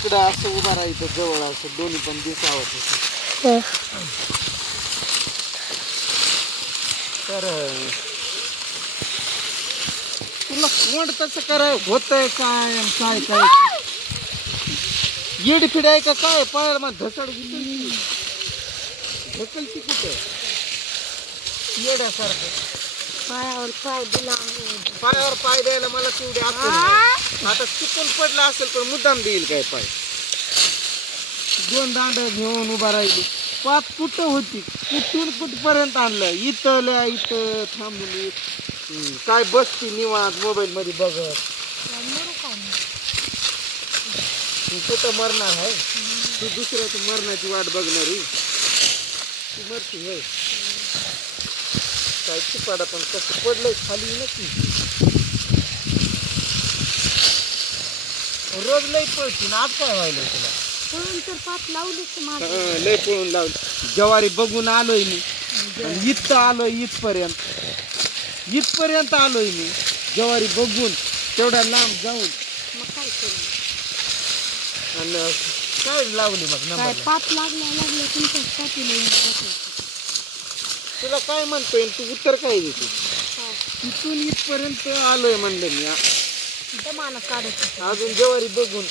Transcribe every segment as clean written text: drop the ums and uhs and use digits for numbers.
इकडं असं उभा राहायचं जवळ असं दोन्ही पण दिसावं तसं. तर तुला कोण तसं कराय होतंय काय आणि काय काय येड फिड आहे का काय पायाला मग ढकल ढकलती कुठं येड्यासारखं पायावर पाय दिला पायावर पाय द्यायला मला तेवढे असेल आता चुकून पडला असेल पण मुद्दाम देईल काय पाय दोन दांड घेऊन उभा राहिली पाच कुठं होती कुठून कुठपर्यंत आणलं इथल्या इथं थांबली काय बसती निवांत मोबाईल मध्ये बघत तू कुठं मरणार आहे तू दुसऱ्याच्या मरण्याची वाट बघणारी ती मरती होय काय चिपाडा पण कसं पडलंय खाली नक्की रोज लई पळती ना आज काय व्हायला तुला पळून तर पात लावलीच लय पळून लावली ज्वारी बघून आलोय मी इथं आलोय इथपर्यंत आलोय मी ज्वारी बघून तेवढ्या लांब जाऊन मग काय करू आणि काय लावली मग काय नंबर पात लागल्या तुमच्या पाठीला तुला काय म्हणतोय तू उत्तर काय देते इथून इथपर्यंत आलोय म्हणलं मी दमान काढत अजून ज्वारी बघून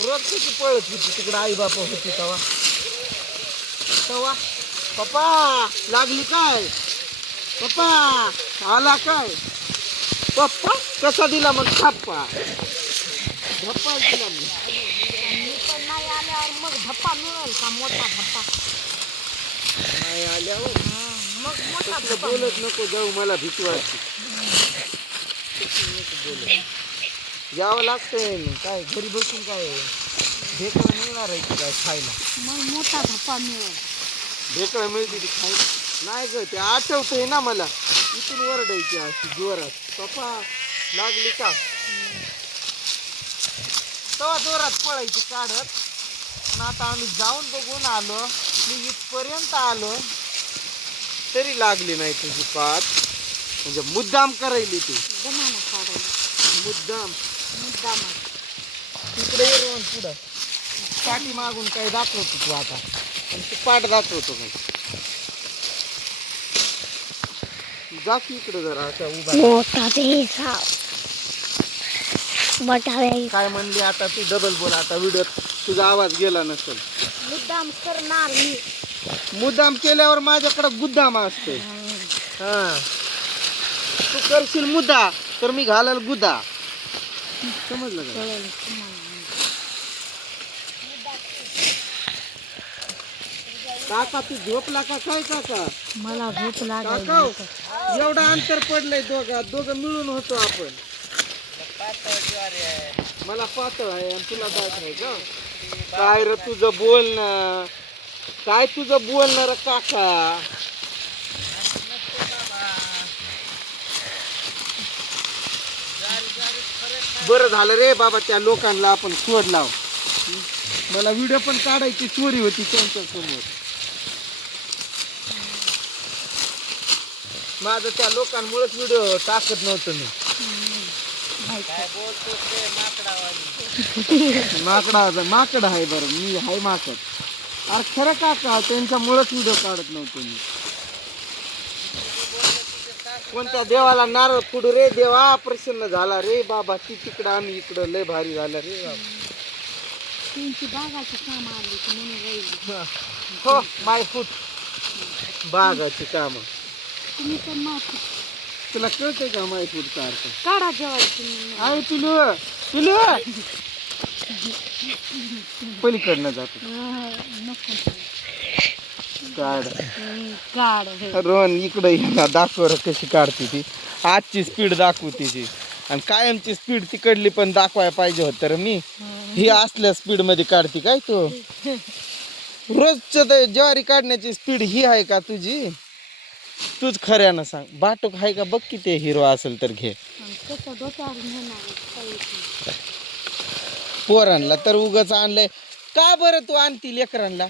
रोज कशी पळत होती तिकडे आई बापा होती तवा तवा पप्पा लागली काय पप्पा आला काय पप्पा कसा दिला मग धप्पा धप्पा दिला मी पण नाही आल्यावर मग धप्पा मिळेल का मोठा धप्पा नाही आल्यावर मग मोठा तसलं बोलत नको जाऊ मला भीती वाटते यावं लागतंय काय घरी बसून काय ढेकळं मिळणार आहे की काय खायला मग मोठा धप्पा मिळेल ढेकळं मिळते ती खायला नाही ग ते आठवतंय ना मला इथून वरडायची अशी जोरात पप्पा लागली का तेव्हा जोरात पळायची काढत पण आता आम्ही जाऊन बघून आलो मी इथपर्यंत आलो तरी लागली नाही तुझी पात म्हणजे मुद्दाम करायली ती दमान काढायला मुद्दाम मुद्दाम तिकडे येऊन पुढं पाठी मागून काय दाखवतो तू आता आणि तू पाठ दाखवतो काय जा की इकडे जरा अशा उभा मोठा भेसा काय म्हणली आता तू डबल बोल आता व्हिडिओ तुझा आवाज गेला नसेल मुद्दाम करणार मी मुद्दाम केल्यावर माझ्याकडे गुद्दाम असते हा तू करशील मुद्दा तर मी घालाल गुद्दा समजलं का काका तू झोपला का काय काका मला भूक लागली काका एवढं अंतर पडलंय दोघं मिळून होतो आपण मला पातळ आहे आणि तुला दाट आहे का काय रे तुझं बोलणं काय तुझं बोलणार काका बरं झालं रे बाबा त्या लोकांना आपण शोध लाव मला व्हिडिओ पण काढायची चोरी होती त्यांच्या समोर माझं त्या लोकांमुळेच व्हिडिओ टाकत नव्हतं मी माकड आहे बरं मी आहे माकड अरे खरं काका त्यांच्यामुळेच व्हिडिओ काढत नव्हतो मी कोणत्या देवाला नारळ फोडू रे देवा प्रसन्न झाला रे बाबा ती तिकडं आम्ही इकडं लय भारी झालं रे बाबा त्यांची बागाची काम आली म्हणून राहिली हो माय फूट बागाची काम तुम्ही पण माहिती तुला कळतंय का माय फूटचा अर्थ काढा जेवायची आहे पिलू पिलू पलीकडनं जातो नको काढ काढ रोहन इकडे दाखव कशी काढते ती आजची स्पीड दाखवते ती आणि कायमची स्पीड तिकडली पण दाखवायला पाहिजे होत तर मी ही असल्या स्पीड मध्ये काढते काय तू रोजच्या ज्वारी काढण्याची स्पीड ही आहे का तुझी तूच खऱ्यानं सांग बाटूक आहे का बघ की ते हिरो असेल तर घे पोरांना तर उगाच आणलंय का बरं तू आणती लेकरांना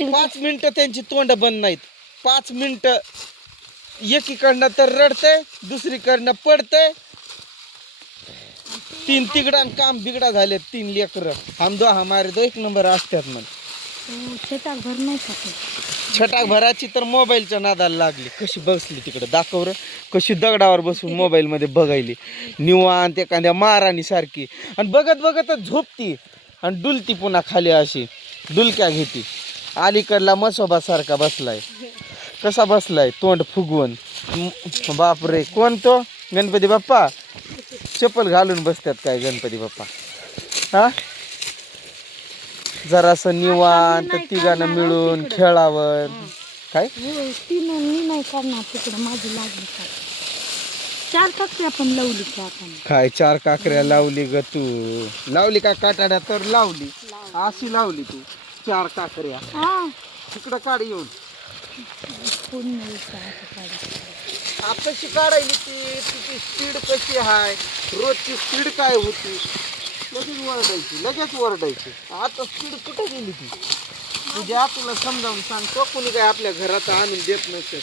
5 मिनिटं त्यांची तोंड बंद नाहीत 5 मिनिटं एकीकडनं तर रडतंय दुसरीकडनं पडतंय तीन तिकडं काम बिगडा झाले, 3 लेकर हम दो हमारे दो एक नंबर असतात म्हण. शेतात भर नाही खाते. छटाक भराची तर मोबाईलच्या नादाला लागली. कशी बसली तिकडं दाखव र, कशी दगडावर बसून मोबाईल मध्ये बघायली निवांत एखाद्या महाराणी सारखी. आणि बघत बघतच झोपती आणि डुलती पुन्हा खाली, अशी डुलक्या घेती. अलीकडला मसोबा सारखा बसलाय. कसा बसलाय तोंड फुगवून. बापरे, कोण तो? गणपती बाप्पा. चप्पल घालून बसतात काय गणपती बाप्पा? हा, जरासं निवांत तिघांना मिळून खेळावं. काय मी नाही करणार तिकडं, माझी लागली काय. 4 काकडी आपण लावली की आपण. काय 4 काकऱ्या लावली ग तू? लावली का काटाड्या तर लावली, अशी लावली तू 4 काकऱ्या. हा तिकडं काढ येऊन. कोण नाही असं काढायचं. कशी काढायली ती? तिची स्पीड कशी आहे? रोजची स्पीड काय होती? लगेच वरडायची. आता स्पीड कुठे गेली ती तुझ्या? तुला समजावून सांगतो, कोणी काय आपल्या घरात आणून देत नसत.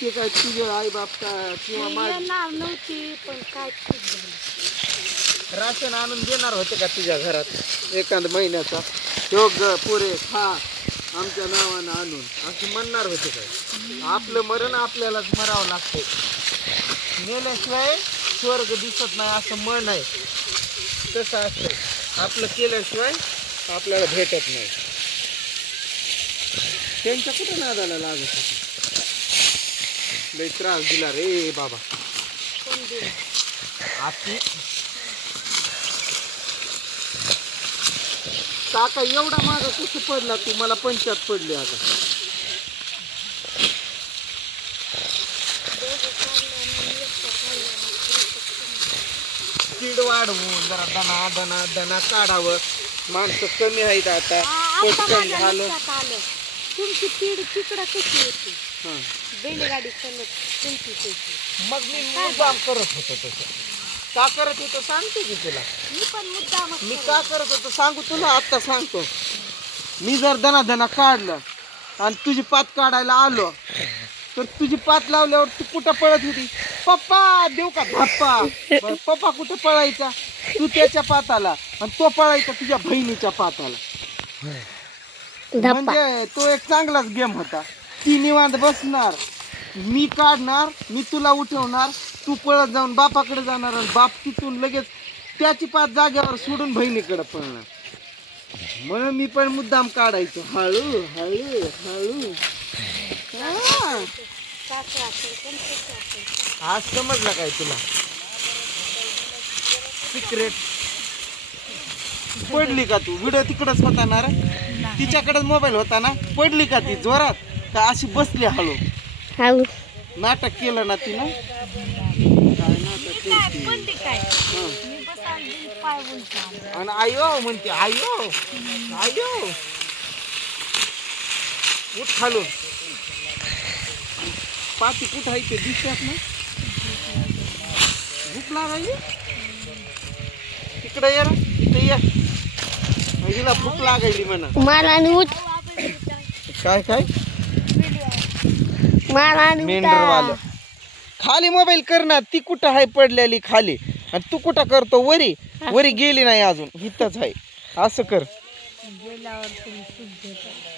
ते काय तुझे आई बाप का किंवा येणार नव्हती पण काय ठीक झालं. राशन आणून देणार होते का तुझ्या घरात एखाद महिन्याचा? योग पुरे खा आमच्या नावानं आणून, असं म्हणणार होते काय? आपलं मरण आपल्यालाच मरावं लागतं. मेल्याशिवाय स्वर्ग दिसत नाही असं म्हण आहे. तसं असतं, आपलं केल्याशिवाय आपल्याला भेटत नाही. त्यांच्या कुठं नादाला लागत होती? लई त्रास दिला रे बाबा. आपली काका एवढा माग कसं पडला तू? मला 50 पडले आता. स्पीड वाढवून जरा दना दना दना काढावं. माणसं कमी आहेत आता. पटकन झालं. तुमची पीड तिकडं कशी होती? हं. बैलगाडी चालत तुमची. मग मी मुद्दाम करत होतो तसं. का करत होतो सांगते की तुला. मी पण मुद्दाम मी का करत होतो सांगू तुला? आत्ता सांगतो. मी जर दना काढलं आणि तुझी पात काढायला आलो तर तुझी पात लावल्यावर तू कुठं पळत होती? पप्पा देऊ का धप्पा? बरं, पप्पा कुठं पळायचा? तू त्याच्या पाताला आणि तो पळायचा तुझ्या बहिणीच्या पाताला. म्हणजे तो एक चांगलाच गेम होता. ती निवांत बसणार, मी काढणार, मी तुला उठवणार, तू पळत जाऊन बापाकडे जाणार आणि बाप तिथून लगेच त्याची पाच जागेवर सोडून बहिणीकडे पळणार. म्हणून मी पण मुद्दाम काढायचो हळू हळू हळू. आज समजला काय तुला सिक्रेट? पडली का तू? व्हिडिओ तिकडच होता ना रे, तिच्याकडेच मोबाईल होता ना. पडली का ती जोरात का अशी बसली हळू? हळू नाटक केलं ना तिनं. काय नाटक केलं? आणि आयो म्हणते आयो आयो. उठ खालून. पाती कुठं आहे ते दिसतात ना. भूक लागायली तिकडे ये ना, इथे ये. हिला भूक लागायली म्हणा. मला उठ. काय काय मला मेंढरवालं खाली मोबाईल करणार. ती कुठं आहे पडलेली खाली आणि तू कुठं करतो वरी? वरी गेली नाही अजून, इथंच आहे. असं कर.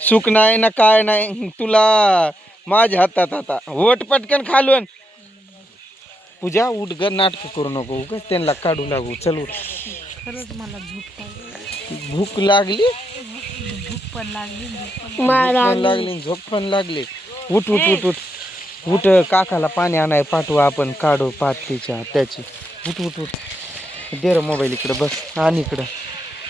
सुख नाही ना काय नाही तुला माझ्या हातात. आता वट पटकन खालून. पूजा उठ ग, नाटक करू नको ग, त्यांना काढू लागू. चल उठ. खरंच मला भूक लागली. भूक पण लागली. झोप पण लागली. उठ उठ उठ उठ उठ. काकाला पाणी आणाय पाठवा, आपण काढू पातीच्या त्याची. उठ उठ उठ. दे रे मोबाईल इकडं. बस आणि इकडं.